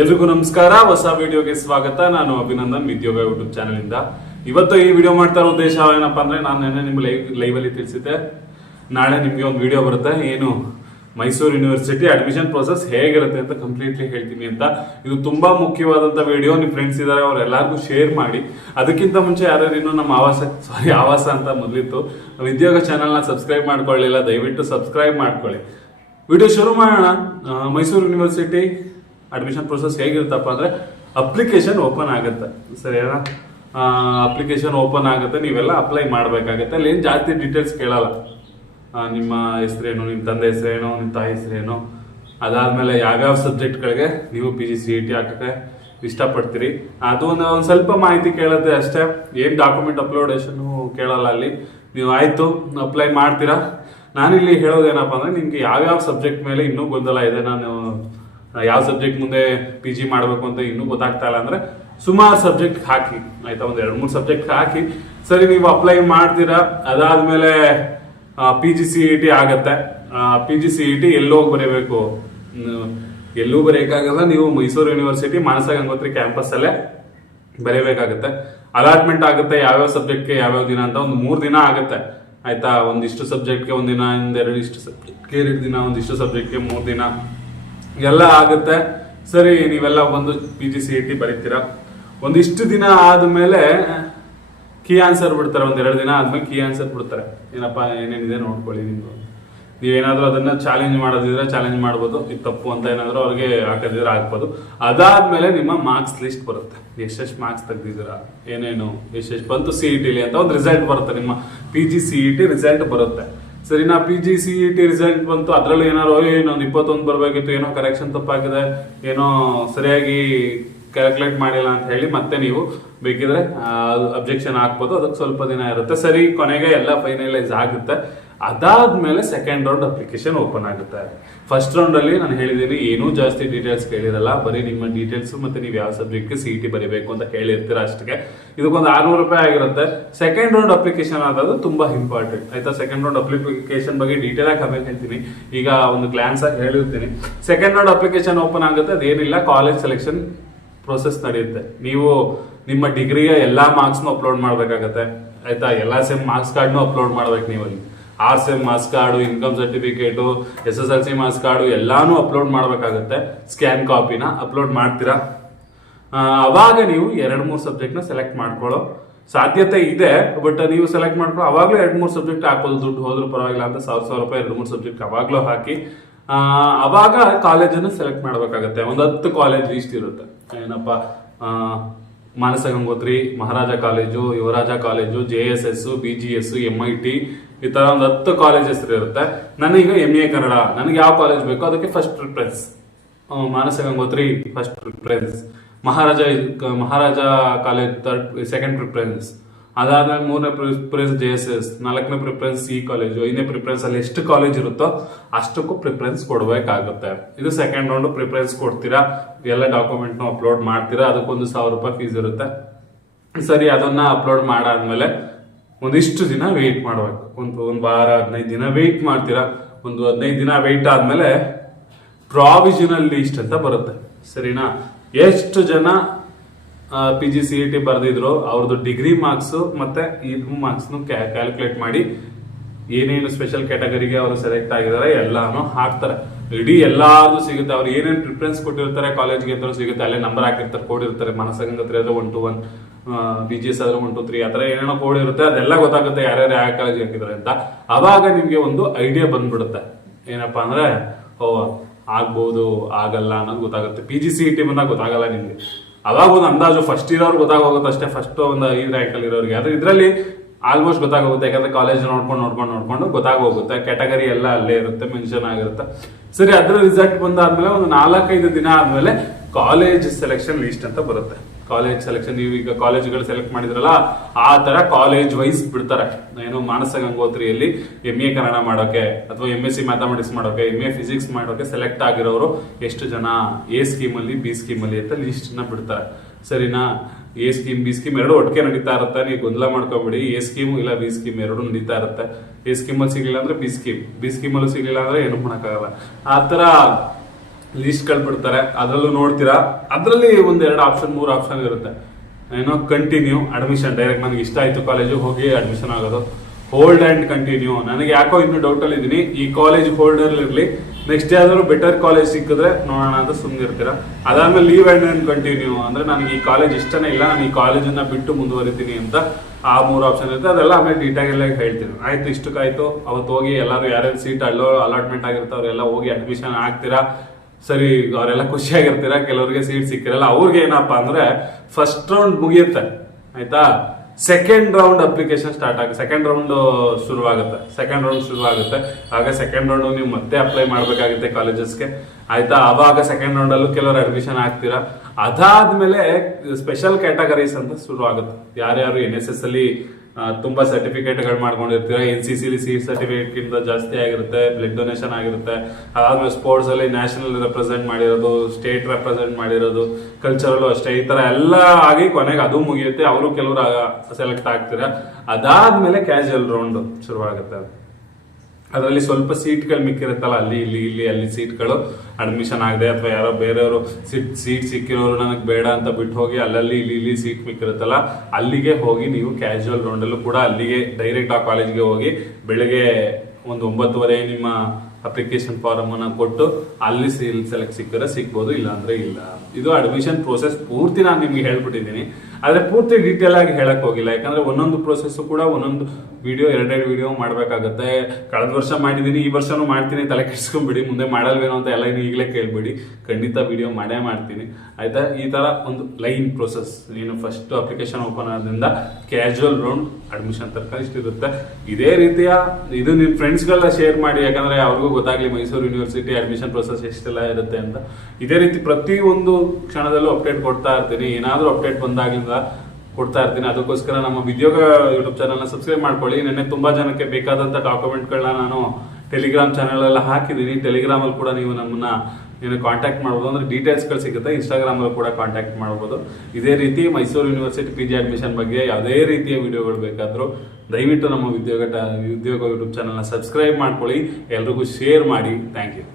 ಎಲ್ರಿಗೂ ನಮಸ್ಕಾರ. ಹೊಸ ವಿಡಿಯೋಗೆ ಸ್ವಾಗತ. ನಾನು ಅಭಿನಂದನ್ ಉದ್ಯೋಗ ಯೂಟ್ಯೂಬ್ ಚಾನೆಲ್ ಇಂದ. ಇವತ್ತು ಈ ವಿಡಿಯೋ ಮಾಡ್ತಾ ಇರೋ ಉದ್ದೇಶ ಏನಪ್ಪಾ ಅಂದ್ರೆ, ನಾನು ನೆನ್ನೆ ನಿಮ್ಗೆ ಲೈವ್ ಅಲ್ಲಿ ತಿಳಿಸಿದ್ದೆ, ನಾಳೆ ನಿಮ್ಗೆ ಒಂದು ವಿಡಿಯೋ ಬರುತ್ತೆ, ಏನು ಮೈಸೂರು ಯೂನಿವರ್ಸಿಟಿ ಅಡ್ಮಿಷನ್ ಪ್ರೊಸೆಸ್ ಹೇಗಿರುತ್ತೆ ಅಂತ ಕಂಪ್ಲೀಟ್ಲಿ ಹೇಳ್ತೀನಿ ಅಂತ. ಇದು ತುಂಬಾ ಮುಖ್ಯವಾದಂತ ವಿಡಿಯೋ. ನಿಮ್ ಫ್ರೆಂಡ್ಸ್ ಇದಾರೆ, ಅವ್ರೆಲ್ಲರಿಗೂ ಶೇರ್ ಮಾಡಿ. ಅದಕ್ಕಿಂತ ಮುಂಚೆ ಯಾರ್ಯಾರು ಇನ್ನೂ ನಮ್ಮ ಆವಾಸ ಅಂತ ಮೊದಲಿತ್ತು ಉದ್ಯೋಗ ಚಾನೆಲ್ ನ ಸಬ್ಸ್ಕ್ರೈಬ್ ಮಾಡ್ಕೊಳ್ಳಿಲ್ಲ, ದಯವಿಟ್ಟು ಸಬ್ಸ್ಕ್ರೈಬ್ ಮಾಡ್ಕೊಳ್ಳಿ. ವಿಡಿಯೋ ಶುರು ಮಾಡೋಣ. ಮೈಸೂರು ಯೂನಿವರ್ಸಿಟಿ ಅಡ್ಮಿಷನ್ ಪ್ರೊಸೆಸ್ ಹೇಗಿರುತ್ತಪ್ಪ ಅಂದ್ರೆ, ಅಪ್ಲಿಕೇಶನ್ ಓಪನ್ ಆಗುತ್ತೆ, ಸರಿನಾ? ಅಪ್ಲಿಕೇಶನ್ ಓಪನ್ ಆಗುತ್ತೆ, ನೀವೆಲ್ಲ ಅಪ್ಲೈ ಮಾಡಬೇಕಾಗುತ್ತೆ. ಅಲ್ಲಿ ಏನು ಜಾಸ್ತಿ ಡೀಟೇಲ್ಸ್ ಕೇಳಲ್ಲ. ನಿಮ್ಮ ಹೆಸರೇನು, ನಿಮ್ಮ ತಂದೆ ಹೆಸರೇನು, ನಿಮ್ಮ ತಾಯಿ ಹೆಸರೇನು, ಅದಾದ್ಮೇಲೆ ಯಾವ್ಯಾವ ಸಬ್ಜೆಕ್ಟ್ಗಳಿಗೆ ನೀವು PGCET ಹಾಕಕ್ಕೆ ಇಷ್ಟಪಡ್ತೀರಿ, ಅದು ಒಂದು ಸ್ವಲ್ಪ ಮಾಹಿತಿ ಕೇಳುತ್ತೆ ಅಷ್ಟೇ. ಏನು ಡಾಕ್ಯುಮೆಂಟ್ ಅಪ್ಲೋಡೇಷನ್ ಕೇಳಲ್ಲ ಅಲ್ಲಿ. ನೀವು ಆಯ್ತು ಅಪ್ಲೈ ಮಾಡ್ತೀರಾ. ನಾನಿಲ್ಲಿ ಹೇಳೋದೇನಪ್ಪ ಅಂದ್ರೆ, ನಿಮ್ಗೆ ಯಾವ್ಯಾವ ಸಬ್ಜೆಕ್ಟ್ ಮೇಲೆ ಇನ್ನೂ ಗೊಂದಲ ಇದೆ, ನಾನು ಯಾವ ಸಬ್ಜೆಕ್ಟ್ ಮುಂದೆ PG ಮಾಡಬೇಕು ಅಂತ ಇನ್ನೂ ಗೊತ್ತಾಗ್ತಾ ಇಲ್ಲ ಅಂದ್ರೆ, ಸುಮಾರು ಸಬ್ಜೆಕ್ಟ್ ಹಾಕಿ ಆಯ್ತಾ, ಒಂದು 2-3 ಸಬ್ಜೆಕ್ಟ್ ಹಾಕಿ. ಸರಿ, ನೀವು ಅಪ್ಲೈ ಮಾಡ್ತೀರಾ. ಅದಾದ್ಮೇಲೆ PGCET ಆಗತ್ತೆ. PGCET ಎಲ್ಲೋಗಿ ಬರೀಬೇಕು, ಎಲ್ಲೂ ಬರೆಯಕ್ಕಾಗಲ್ಲ. ನೀವು ಮೈಸೂರು ಯೂನಿವರ್ಸಿಟಿ ಮಾನಸ ಗಂಗೋತ್ರಿ ಕ್ಯಾಂಪಸ್ ಅಲ್ಲೇ ಬರೀಬೇಕಾಗತ್ತೆ. ಅಲಾಟ್ಮೆಂಟ್ ಆಗುತ್ತೆ, ಯಾವ್ಯಾವ ಸಬ್ಜೆಕ್ಟ್ಗೆ ಯಾವ್ಯಾವ ದಿನ ಅಂತ. ಒಂದು 3 ದಿನ ಆಗುತ್ತೆ ಆಯ್ತಾ. ಒಂದಿಷ್ಟು ಸಬ್ಜೆಕ್ಟ್ಗೆ 1 ದಿನ, ಇಷ್ಟು ಸಬ್ಜೆಕ್ಟ್ಗೆ 2 ದಿನ, ಒಂದಿಷ್ಟು ಸಬ್ಜೆಕ್ಟ್ಗೆ 3 ದಿನ ಎಲ್ಲ ಆಗುತ್ತೆ. ಸರಿ, ನೀವೆಲ್ಲ ಬಂದು PGCET ಬರೀತೀರಾ. ಒಂದಿಷ್ಟು ದಿನ ಆದ್ಮೇಲೆ ಕೀ ಆನ್ಸರ್ ಬಿಡ್ತಾರೆ. 1-2 ದಿನ ಆದ್ಮೇಲೆ ಕೀ ಆನ್ಸರ್ ಬಿಡ್ತಾರೆ. ಏನಪ್ಪಾ ಏನೇನಿದೆ ನೋಡ್ಕೊಳ್ಳಿ. ನಿಮ್ದು ನೀವೇನಾದ್ರೂ ಅದನ್ನ ಚಾಲೆಂಜ್ ಮಾಡೋದಿದ್ರೆ ಚಾಲೆಂಜ್ ಮಾಡ್ಬೋದು, ಇದು ತಪ್ಪು ಅಂತ ಏನಾದ್ರು ಅವ್ರಿಗೆ ಹಾಕೋದಿದ್ರೆ ಹಾಕ್ಬೋದು. ಅದಾದ್ಮೇಲೆ ನಿಮ್ಮ ಮಾರ್ಕ್ಸ್ ಲಿಸ್ಟ್ ಬರುತ್ತೆ, ಎಷ್ಟೆಷ್ಟು ಮಾರ್ಕ್ಸ್ ತೆಗ್ದಿದ್ದೀರಾ, ಏನೇನು ಎಷ್ಟೆಷ್ಟು ಬಂತು CET ಅಂತ ಒಂದು ರಿಸಲ್ಟ್ ಬರುತ್ತೆ. ನಿಮ್ಮ PGCET ರಿಸಲ್ಟ್ ಬರುತ್ತೆ. ಸರಿ, ನಾ PGCET ರಿಸಲ್ಟ್ ಬಂತು, ಅದ್ರಲ್ಲಿ ಏನಾರು ಇನ್ನೊಂದು 21 ಬರ್ಬೇಕಿತ್ತು, ಏನೋ ಕರೆಕ್ಷನ್ ತಪ್ಪಾಗಿದೆ, ಏನೋ ಸರಿಯಾಗಿ ಕ್ಯಾಲ್ಕುಲೇಟ್ ಮಾಡಿಲ್ಲ ಅಂತ ಹೇಳಿ ಮತ್ತೆ ನೀವು ಬೇಕಿದ್ರೆ ಅಬ್ಜೆಕ್ಷನ್ ಹಾಕ್ಬೋದು. ಅದಕ್ಕೆ ಸ್ವಲ್ಪ ದಿನ ಇರುತ್ತೆ. ಸರಿ, ಕೊನೆಗೆ ಎಲ್ಲ ಫೈನಲೈಸ್ ಆಗುತ್ತೆ. ಅದಾದ್ಮೇಲೆ ಸೆಕೆಂಡ್ ರೌಂಡ್ ಅಪ್ಲಿಕೇಶನ್ ಓಪನ್ ಆಗುತ್ತೆ. ಫಸ್ಟ್ ರೌಂಡ್ ಅಲ್ಲಿ ನಾನು ಹೇಳಿದ್ದೀನಿ, ಏನೂ ಜಾಸ್ತಿ ಡೀಟೇಲ್ಸ್ ಕೇಳಿರಲ್ಲ, ಬರೀ ನಿಮ್ಮ ಡೀಟೇಲ್ಸ್ ಮತ್ತೆ ನೀವು ಯಾವ ಸಬ್ಜೆಕ್ಟ್ಗೆ CET ಬರೀಬೇಕು ಅಂತ ಕೇಳಿರ್ತೀರ ಅಷ್ಟಕ್ಕೆ. ಇದಕ್ಕೊಂದು 600 ರೂಪಾಯಿ ಆಗಿರುತ್ತೆ. ಸೆಕೆಂಡ್ ರೌಂಡ್ ಅಪ್ಲಿಕೇಶನ್ ಆಗೋದು ತುಂಬಾ ಇಂಪಾರ್ಟೆಂಟ್ ಆಯ್ತಾ. ಸೆಕೆಂಡ್ ರೌಂಡ್ ಅಪ್ಲಿಕೇಶನ್ ಬಗ್ಗೆ ಡೀಟೇಲ್ ಆಗಿ ಆಮೇಲೆ ಹೇಳ್ತೀನಿ, ಈಗ ಒಂದು ಗ್ಲಾನ್ಸ್ ಆಗಿ ಹೇಳಿರ್ತೀನಿ. ಸೆಕೆಂಡ್ ರೌಂಡ್ ಅಪ್ಲಿಕೇಶನ್ ಓಪನ್ ಆಗುತ್ತೆ. ಅದೇನಿಲ್ಲ, ಕಾಲೇಜ್ ಸೆಲೆಕ್ಷನ್ ಪ್ರೊಸೆಸ್ ನಡೆಯುತ್ತೆ. ನೀವು ನಿಮ್ಮ ಡಿಗ್ರಿಯ ಎಲ್ಲಾ ಮಾರ್ಕ್ಸ್ನು ಅಪ್ಲೋಡ್ ಮಾಡ್ಬೇಕಾಗತ್ತೆ ಆಯ್ತಾ. ಎಲ್ಲಾ ಸೆಮ್ ಮಾರ್ಕ್ಸ್ ಕಾರ್ಡ್ನು ಅಪ್ಲೋಡ್ ಮಾಡ್ಬೇಕು. ನೀವು ಅಲ್ಲಿ RSEM marks card, income certificate, SSLC marks card ಎಲ್ಲಾನು ಅಪ್ಲೋಡ್ ಮಾಡ್ಬೇಕಾಗತ್ತೆ. ಸ್ಕ್ಯಾನ್ ಕಾಪಿನ ಅಪ್ಲೋಡ್ ಮಾಡ್ತೀರಾ. ಅವಾಗ ನೀವು 2-3 ಸಬ್ಜೆಕ್ಟ್ನ ಸೆಲೆಕ್ಟ್ ಮಾಡ್ಕೊಳ್ಳೋ ಸಾಧ್ಯತೆ ಇದೆ. ಬಟ್ ನೀವು ಸೆಲೆಕ್ಟ್ ಮಾಡ್ಕೊಳ್ಳೋ ಅವಾಗಲೂ 2-3 ಸಬ್ಜೆಕ್ಟ್ ಹಾಕೋದು, ದುಡ್ಡು ಹೋದ್ರೂ ಪರವಾಗಿಲ್ಲ ಅಂತ 1000 ರೂಪಾಯಿ 2-3 ಸಬ್ಜೆಕ್ಟ್ ಅವಾಗಲೂ ಹಾಕಿ ಅವಾಗ ಕಾಲೇಜನ್ನು ಸೆಲೆಕ್ಟ್ ಮಾಡ್ಬೇಕಾಗತ್ತೆ. ಒಂದು 10 ಕಾಲೇಜ್ ಲೀಸ್ಟ್ ಇರುತ್ತೆ. ಏನಪ್ಪಾ, ಮಾನಸ ಗಂಗೋತ್ರಿ, ಮಹಾರಾಜ ಕಾಲೇಜು, ಯುವರಾಜ ಕಾಲೇಜು, JSS, BGS, MIT, ಈ ತರ ಒಂದು 10 ಕಾಲೇಜ್ ಹೆಸರು ಇರುತ್ತೆ. ನನಗೆ MA ಕನ್ನಡ, ನನಗೆ ಯಾವ ಕಾಲೇಜ್ ಬೇಕೋ ಅದಕ್ಕೆ first preference. Manasa Gangotri first preference, ಮಹಾರಾಜ ಕಾಲೇಜ್ ಸೆಕೆಂಡ್ ಪ್ರಿಫರೆನ್ಸ್, ಅದಾದ್ಮೇಲೆ 3ನೇ ಪ್ರಿಫರೆನ್ಸ್ JSS, 4ನೇ ಪ್ರಿಫರೆನ್ಸ್ ಈ ಕಾಲೇಜು, 5ನೇ ಪ್ರಿಫರೆನ್ಸ್. ಅಲ್ಲಿ ಎಷ್ಟು ಕಾಲೇಜ್ ಇರುತ್ತೋ ಅಷ್ಟಕ್ಕೂ ಪ್ರಿಫರೆನ್ಸ್ ಕೊಡ್ಬೇಕಾಗುತ್ತೆ. ಇದು ಸೆಕೆಂಡ್ ರೌಂಡ್ ಪ್ರಿಫರೆನ್ಸ್ ಕೊಡ್ತೀರಾ. ಎಲ್ಲ ಡಾಕ್ಯುಮೆಂಟ್ ಅಪ್ಲೋಡ್ ಮಾಡ್ತೀರಾ. ಅದಕ್ಕೊಂದು 1000 ರೂಪಾಯಿ ಫೀಸ್ ಇರುತ್ತೆ. ಸರಿ, ಅದನ್ನ ಅಪ್ಲೋಡ್ ಮಾಡಾದ್ಮೇಲೆ ಒಂದಿಷ್ಟು ದಿನ ವೆಯ್ಟ್ ಮಾಡ್ಬೇಕು. ಒಂದು ವಾರ 15 ದಿನ ವೆಯ್ಟ್ ಮಾಡ್ತೀರಾ. ಒಂದು 15 ದಿನ ವೆಯ್ಟ್ ಆದ್ಮೇಲೆ ಪ್ರಾವಿಷನಲ್ ಲಿಸ್ಟ್ ಅಂತ ಬರುತ್ತೆ. ಸರಿನಾ? ಎಷ್ಟು ಜನ PGCET ಬರ್ದಿದ್ರು ಅವ್ರದ್ದು ಡಿಗ್ರಿ ಮಾರ್ಕ್ಸ್ ಮತ್ತೆ ಇದು ಮಾರ್ಕ್ಸ್ ಕ್ಯಾಲ್ಕುಲೇಟ್ ಮಾಡಿ ಏನೇನು ಸ್ಪೆಷಲ್ ಕ್ಯಾಟಗರಿಗೆ ಅವರು ಸೆಲೆಕ್ಟ್ ಆಗಿದ್ದಾರೆ ಎಲ್ಲಾನು ಹಾಕ್ತಾರೆ. ಇಡೀ ಎಲ್ಲಾರು ಸಿಗುತ್ತೆ. ಅವ್ರು ಏನೇನು ಪ್ರಿಫರೆನ್ಸ್ ಕೊಟ್ಟಿರ್ತಾರೆ ಕಾಲೇಜ್ಗೆ ಅಂತ ಸಿಗುತ್ತೆ. ಅಲ್ಲೇ ನಂಬರ್ ಹಾಕಿರ್ತಾರೆ, ಕೋಡ್ ಇರ್ತಾರೆ. ಮಾನಸ ಗಂಗೋತ್ರಿ ಆದ್ರೆ 1 to 1, BGS ಆದ್ರೆ 1 to 3, ಆತರ ಏನೇನೋ ಕೋಡ್ ಇರುತ್ತೆ. ಅದೆಲ್ಲ ಗೊತ್ತಾಗುತ್ತೆ ಯಾರ್ಯಾರು ಯಾವ ಕಾಲೇಜ್ ಹಾಕಿದ್ದಾರೆ ಅಂತ. ಅವಾಗ ನಿಮ್ಗೆ ಒಂದು ಐಡಿಯಾ ಬಂದ್ಬಿಡುತ್ತೆ. ಏನಪ್ಪಾ ಅಂದ್ರೆ, ಆಗ್ಬಹುದು ಆಗಲ್ಲ ಅನ್ನೋದು ಗೊತ್ತಾಗುತ್ತೆ. PGCET ಬಂದಾಗ ಗೊತ್ತಾಗಲ್ಲ ನಿಮ್ಗೆ. ಅವಾಗ ಒಂದು ಅಂದಾಜು ಫಸ್ಟ್ ಇರೋರು ಗೊತ್ತಾಗೋಗುತ್ತೆ ಅಷ್ಟೇ. ಫಸ್ಟ್ ಒಂದು 5 ರ್ಯಾಂಕ್ ಅಲ್ಲಿ ಇರೋರಿಗೆ. ಆದ್ರೆ ಇದರಲ್ಲಿ ಆಲ್ಮೋಸ್ಟ್ ಗೊತ್ತಾಗೋಗುತ್ತೆ. ಯಾಕಂದ್ರೆ ಕಾಲೇಜ್ ನೋಡ್ಕೊಂಡು ಗೊತ್ತಾಗೋಗುತ್ತೆ. ಕ್ಯಾಟಗರಿ ಎಲ್ಲ ಅಲ್ಲೇ ಇರುತ್ತೆ, ಮೆನ್ಷನ್ ಆಗಿರುತ್ತೆ. ಸರಿ, ಅದ್ರ ರಿಸಲ್ಟ್ ಬಂದಾದ್ಮೇಲೆ ಒಂದು 4-5 ದಿನ ಆದ್ಮೇಲೆ ಕಾಲೇಜ್ ಸೆಲೆಕ್ಷನ್ ಲಿಸ್ಟ್ ಅಂತ ಬರುತ್ತೆ. ಕಾಲೇಜ್ ಸೆಲೆಕ್ಷನ್, ನೀವು ಈಗ ಕಾಲೇಜ್ಗಳು ಸೆಲೆಕ್ಟ್ ಮಾಡಿದ್ರಲ್ಲ, ಆ ತರ ಕಾಲೇಜ್ ವೈಸ್ ಬಿಡ್ತಾರೆ. ಏನು ಮಾನಸ ಗಂಗೋತ್ರಿಯಲ್ಲಿ MA ಕನ್ನಡ ಮಾಡೋಕೆ ಅಥವಾ MSc ಮ್ಯಾಥಮೆಟಿಕ್ಸ್ ಮಾಡೋಕೆ, MA ಫಿಸಿಕ್ಸ್ ಮಾಡೋಕೆ ಸೆಲೆಕ್ಟ್ ಆಗಿರೋರು ಎಷ್ಟು ಜನ, A ಸ್ಕೀಮ್ ಅಲ್ಲಿ B ಸ್ಕೀಮ್ ಅಲ್ಲಿ ಅಂತ ಲಿಸ್ಟ್ ನ ಬಿಡ್ತಾರೆ. ಸರಿನಾ? A ಸ್ಕೀಮ್ B ಸ್ಕೀಮ್ ಎರಡು ಒಟ್ಟಿಗೆ ನಡೀತಾ ಇರುತ್ತೆ. ನೀವು ಗೊಂದಲ ಮಾಡ್ಕೊಬೇಡಿ. A ಸ್ಕೀಮ್ ಇಲ್ಲ B ಸ್ಕೀಮ್ ಎರಡು ನಡೀತಾ ಇರುತ್ತೆ. A ಸ್ಕೀಮ್ ಅಲ್ಲಿ ಸಿಗ್ಲಿಲ್ಲ ಅಂದ್ರೆ B ಸ್ಕೀಮ್ ಅಲ್ಲೂ ಸಿಗ್ಲಿಲ್ಲ ಅಂದ್ರೆ ಏನು ಮಾಡಕ್ಕಾಗಲ್ಲ. ಆ ತರ ಲಿಸ್ಟ್ಗಳು ಬಿಡ್ತಾರೆ, ಅದರಲ್ಲೂ ನೋಡ್ತೀರಾ. ಅದರಲ್ಲಿ ಒಂದ್ 2 ಆಪ್ಷನ್ 3 ಆಪ್ಷನ್ ಇರುತ್ತೆ. ಏನೋ ಕಂಟಿನ್ಯೂ ಅಡ್ಮಿಷನ್, ಡೈರೆಕ್ಟ್ ನನಗೆ ಇಷ್ಟ ಆಯ್ತು ಕಾಲೇಜು ಹೋಗಿ ಅಡ್ಮಿಷನ್ ಆಗೋದು. ಹೋಲ್ಡ್ ಅಂಡ್ ಕಂಟಿನ್ಯೂ, ನನಗೆ ಯಾಕೋ ಇನ್ನು ಡೌಟ್ ಅಲ್ಲಿ ಇದೀನಿ, ಈ ಕಾಲೇಜ್ ಹೋಲ್ಡರ್ ಇರಲಿ, ನೆಕ್ಸ್ಟ್ ಯಾವ್ದಾದ್ರು ಬೆಟರ್ ಕಾಲೇಜ್ ಸಿಕ್ಕಿದ್ರೆ ನೋಡೋಣ ಅಂತ ಸುಮ್ಮನೆ ಇರ್ತೀರಾ. ಅದಾದ್ಮೇಲೆ ಲೀವ್ ಅಂಡ್ ಕಂಟಿನ್ಯೂ ಅಂದ್ರೆ ನನಗೆ ಈ ಕಾಲೇಜ್ ಇಷ್ಟನೇ ಇಲ್ಲ, ನಾನು ಈ ಕಾಲೇಜನ್ನ ಬಿಟ್ಟು ಮುಂದುವರಿತೀನಿ ಅಂತ ಆ 3 ಆಪ್ಷನ್ ಇರುತ್ತೆ. ಅದೆಲ್ಲ ಆಮೇಲೆ ಡೀಟೇಲ್ ಆಗಿ ಹೇಳ್ತೀನಿ. ಆಯ್ತು, ಇಷ್ಟಕ್ಕಾಯ್ತು, ಅವತ್ತು ಹೋಗಿ ಎಲ್ಲರೂ ಯಾರ್ಯಾರು ಸೀಟ್ ಅಲಾಟ್ಮೆಂಟ್ ಆಗಿರುತ್ತೆ ಅವರೆಲ್ಲ ಹೋಗಿ ಅಡ್ಮಿಷನ್ ಆಗ್ತೀರಾ. ಸರಿ, ಅವರೆಲ್ಲ ಖುಷಿಯಾಗಿರ್ತೀರಾ. ಕೆಲವರಿಗೆ ಸೀಟ್ ಸಿಕ್ಕಿರಲ್ಲ. ಅವ್ರಿಗೆ ಏನಪ್ಪಾ ಅಂದ್ರೆ ಫಸ್ಟ್ ರೌಂಡ್ ಮುಗಿಯುತ್ತೆ, ಆಯ್ತಾ, ಸೆಕೆಂಡ್ ರೌಂಡ್ ಅಪ್ಲಿಕೇಶನ್ ಸ್ಟಾರ್ಟ್ ಆಗುತ್ತೆ, ಸೆಕೆಂಡ್ ರೌಂಡ್ ಶುರುವಾಗುತ್ತೆ. ಆಗ ಸೆಕೆಂಡ್ ರೌಂಡ್ ನೀವು ಮತ್ತೆ ಅಪ್ಲೈ ಮಾಡ್ಬೇಕಾಗುತ್ತೆ ಕಾಲೇಜಸ್ಗೆ, ಆಯ್ತಾ. ಅವಾಗ ಸೆಕೆಂಡ್ ರೌಂಡ್ ಅಲ್ಲೂ ಕೆಲವರು ಅಡ್ಮಿಷನ್ ಆಗ್ತೀರಾ. ಅದಾದ್ಮೇಲೆ ಸ್ಪೆಷಲ್ ಕ್ಯಾಟಗರೀಸ್ ಅಂತ ಶುರು ಆಗುತ್ತೆ. ಯಾರ್ಯಾರು NSS ಅಲ್ಲಿ ತುಂಬಾ ಸರ್ಟಿಫಿಕೇಟ್ಗಳು ಮಾಡ್ಕೊಂಡಿರ್ತೀರಾ, NCC ಸೀಟ್ ಸರ್ಟಿಫಿಕೇಟ್ ಗಿಂತ ಜಾಸ್ತಿ ಆಗಿರುತ್ತೆ, ಬ್ಲಡ್ ಡೊನೇಷನ್ ಆಗಿರುತ್ತೆ. ಅದಾದ್ಮೇಲೆ ಸ್ಪೋರ್ಟ್ಸ್ ಅಲ್ಲಿ ನ್ಯಾಷನಲ್ ರೆಪ್ರೆಸೆಂಟ್ ಮಾಡಿರೋದು, ಸ್ಟೇಟ್ ರೆಪ್ರೆಸೆಂಟ್ ಮಾಡಿರೋದು, ಕಲ್ಚರಲ್ಲೂ ಅಷ್ಟೇ, ಈ ತರ ಎಲ್ಲ ಆಗಿ ಕೊನೆಗೆ ಅದು ಮುಗಿಯುತ್ತೆ. ಅವರು ಕೆಲವರು ಸೆಲೆಕ್ಟ್ ಆಗ್ತೀರಾ. ಅದಾದ್ಮೇಲೆ ಕ್ಯಾಶುವಲ್ ರೌಂಡ್ ಶುರುವಾಗುತ್ತೆ. ಅದರಲ್ಲಿ ಸ್ವಲ್ಪ ಸೀಟ್ಗಳು ಮಿಕ್ಕಿರುತ್ತಲ್ಲ, ಅಲ್ಲಿ ಸೀಟ್ಗಳು ಅಡ್ಮಿಷನ್ ಆಗದೆ ಅಥವಾ ಯಾರೋ ಬೇರೆಯವರು ಸೀಟ್ ಸಿಕ್ಕಿರೋರು ನನಗೆ ಬೇಡ ಅಂತ ಬಿಟ್ಟು ಹೋಗಿ ಇಲ್ಲಿ ಸೀಟ್ ಮಿಕ್ಕಿರುತ್ತಲ್ಲ, ಅಲ್ಲಿಗೆ ಹೋಗಿ ನೀವು ಕ್ಯಾಶುವಲ್ ರೌಂಡಲ್ಲೂ ಕೂಡ ಅಲ್ಲಿಗೆ ಡೈರೆಕ್ಟ್ ಆ ಕಾಲೇಜ್ಗೆ ಹೋಗಿ ಬೆಳಗ್ಗೆ ಒಂದು 9:30 ನಿಮ್ಮ ಅಪ್ಲಿಕೇಶನ್ ಫಾರಮ್ ಅನ್ನ ಕೊಟ್ಟು ಅಲ್ಲಿ ಸೆಲೆಕ್ಟ್ ಸಿಕ್ಕಿದ್ರೆ ಸಿಗ್ಬೋದು, ಇಲ್ಲ ಅಂದ್ರೆ ಇಲ್ಲ. ಇದು ಅಡ್ಮಿಷನ್ ಪ್ರೋಸೆಸ್ ಪೂರ್ತಿ ನಾನು ನಿಮ್ಗೆ ಹೇಳ್ಬಿಟ್ಟಿದ್ದೀನಿ. ಆದ್ರೆ ಪೂರ್ತಿ ಡೀಟೇಲ್ ಆಗಿ ಹೇಳಕ್ ಹೋಗಿಲ್ಲ, ಯಾಕಂದ್ರೆ ಒಂದೊಂದು ಪ್ರೋಸೆಸ್ ಕೂಡ ಒಂದೊಂದು ವಿಡಿಯೋ 2 ವಿಡಿಯೋ ಮಾಡ್ಬೇಕಾಗತ್ತೆ. ಕಳೆದ ವರ್ಷ ಮಾಡಿದೀನಿ, ಈ ವರ್ಷನೂ ಮಾಡ್ತೀನಿ, ತಲೆ ಕೆಡ್ಸ್ಕೊಂಡ್ಬಿಡಿ. ಮುಂದೆ ಮಾಡಲ್ವೇನೋ ಅಂತ ಎಲ್ಲ ಈಗಲೇ ಕೇಳ್ಬಿಡಿ, ಖಂಡಿತ ವಿಡಿಯೋ ಮಾಡೇ ಮಾಡ್ತೀನಿ, ಆಯ್ತಾ. ಈ ತರ ಒಂದು ಲೈನ್ ಪ್ರೋಸೆಸ್, ನೀನು ಫಸ್ಟ್ ಅಪ್ಲಿಕೇಶನ್ ಓಪನ್ ಆದ್ರಿಂದ ಕ್ಯಾಶುವಲ್ ರೌಂಡ್ ಅಡ್ಮಿಷನ್ ತನಕ ಇಷ್ಟಿರುತ್ತೆ. ಇದೇ ರೀತಿಯ ಇದು ನಿಮ್ ಫ್ರೆಂಡ್ಸ್ಗೆಲ್ಲ ಶೇರ್ ಮಾಡಿ, ಯಾಕಂದ್ರೆ ಅವ್ರಿಗೂ ಗೊತ್ತಾಗ್ಲಿ ಮೈಸೂರು ಯೂನಿವರ್ಸಿಟಿ ಅಡ್ಮಿಷನ್ ಪ್ರೊಸೆಸ್ ಎಷ್ಟೆಲ್ಲ ಇರುತ್ತೆ ಅಂತ. ಇದೇ ರೀತಿ ಪ್ರತಿ ಒಂದು ಕ್ಷಣದಲ್ಲೂ ಅಪ್ಡೇಟ್ ಕೊಡ್ತಾ ಇರ್ತೀನಿ, ಏನಾದ್ರೂ ಅಪ್ಡೇಟ್ ಬಂದಾಗ್ಲಿಂದ ಕೊಡ್ತಾ ಇರ್ತೀನಿ. ಅದಕ್ಕೋಸ್ಕರ ನಮ್ಮ ಉದ್ಯೋಗ ಯೂಟ್ಯೂಬ್ ಚಾನಲ್ ನ ಸಬ್ಸ್ಕ್ರೈಬ್ ಮಾಡ್ಕೊಳ್ಳಿ. ನೆನ್ನೆ ತುಂಬಾ ಜನಕ್ಕೆ ಬೇಕಾದಂತ ಡಾಕ್ಯುಮೆಂಟ್ಗಳನ್ನ ನಾನು ಟೆಲಿಗ್ರಾಮ್ ಚಾನಲ್ ಎಲ್ಲ ಹಾಕಿದ್ದೀನಿ. ಟೆಲಿಗ್ರಾಮ್ ಅಲ್ಲಿ ಕೂಡ ನೀವು ನಮ್ಮನ್ನ ಕಾಂಟ್ಯಾಕ್ಟ್ ಮಾಡ್ಬೋದು, ಅಂದ್ರೆ ಡೀಟೇಲ್ಸ್ಗಳು ಸಿಗುತ್ತೆ. ಇನ್ಸ್ಟಾಗ್ರಾಮ್ ಅಲ್ಲಿ ಕೂಡ ಕಾಂಟ್ಯಾಕ್ಟ್ ಮಾಡ್ಬೋದು. ಇದೇ ರೀತಿ ಮೈಸೂರು ಯೂನಿವರ್ಸಿಟಿ PG ಅಡ್ಮಿಷನ್ ಬಗ್ಗೆ ಯಾವುದೇ ರೀತಿಯ ವಿಡಿಯೋಗಳು ಬೇಕಾದ್ರೂ ದಯವಿಟ್ಟು ನಮ್ಮ ಉದ್ಯೋಗ ಯೂಟ್ಯೂಬ್ ಚಾನಲ್ ನ ಸಬ್ಸ್ಕ್ರೈಬ್ ಮಾಡ್ಕೊಳ್ಳಿ, ಎಲ್ರಿಗೂ ಶೇರ್ ಮಾಡಿ. Thank you.